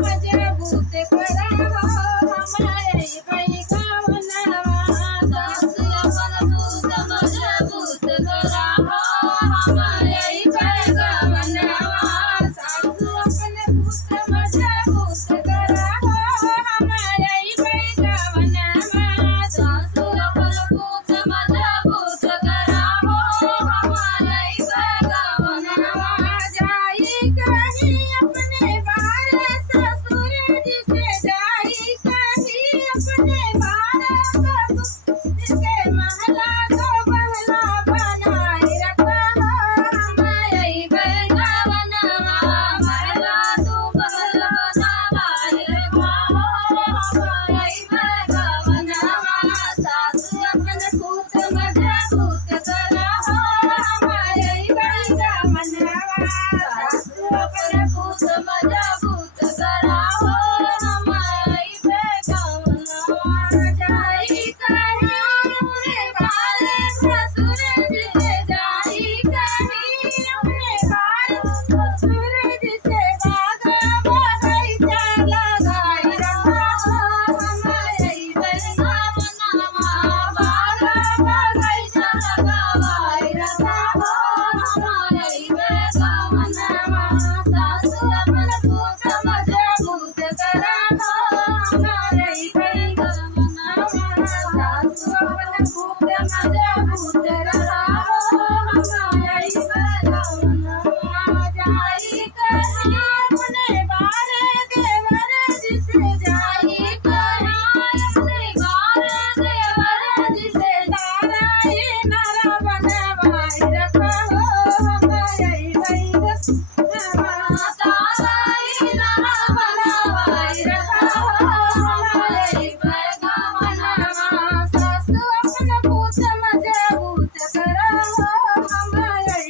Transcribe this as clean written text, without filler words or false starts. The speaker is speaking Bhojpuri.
मजबूत करा हो हमारे भाई गावनवा सासु अपन पूत मजबूत करा हो हमारे भाई गावनवा सासु अपन पूत मजबूत करा हो हमारे भाई गावनवा सासु अपन पूत मजबूत करा हो हमारे भाई गावनवा जाई कहीं अपने बार ससुर जी से जाई कहीं अपने बार ससुर जी से महला को बहला बनाए रखा हो हमारे भाई गावनवा महला तो बहला बनाए रखा हो हमारे भाई गावनवा सासु अपन पूत मजबूत करा हो हमारे भाई गावनवा सासु अपन पूत मजबूत करा हो हमारे भाई गावनवा जाई कहीं अपने बार ससुर जी से जाई कहीं अपने बार ससुर जी से बागा बगीचा लगाई रखा हो हमारे भाई गावनवा बागा बगीचा लगाई रखा हो हमारे भाई गावनवा सासु अपन पूत मजबूत करा हो हमारे भाई गावनवा सासु अपन पूत मजबूत करा हो हमारे भाई गावनवा जाई कहीं अपने बार देवर जिसे जाई कहीं अपने बार देवर जिसे ताराई नारा बनवाई रखा हो हमारे भाई गावनवा ताराई नारा बनवाई रखा हो हमारे भाई गावनवा सासु अपन पूत मजबूत करा हो हमारे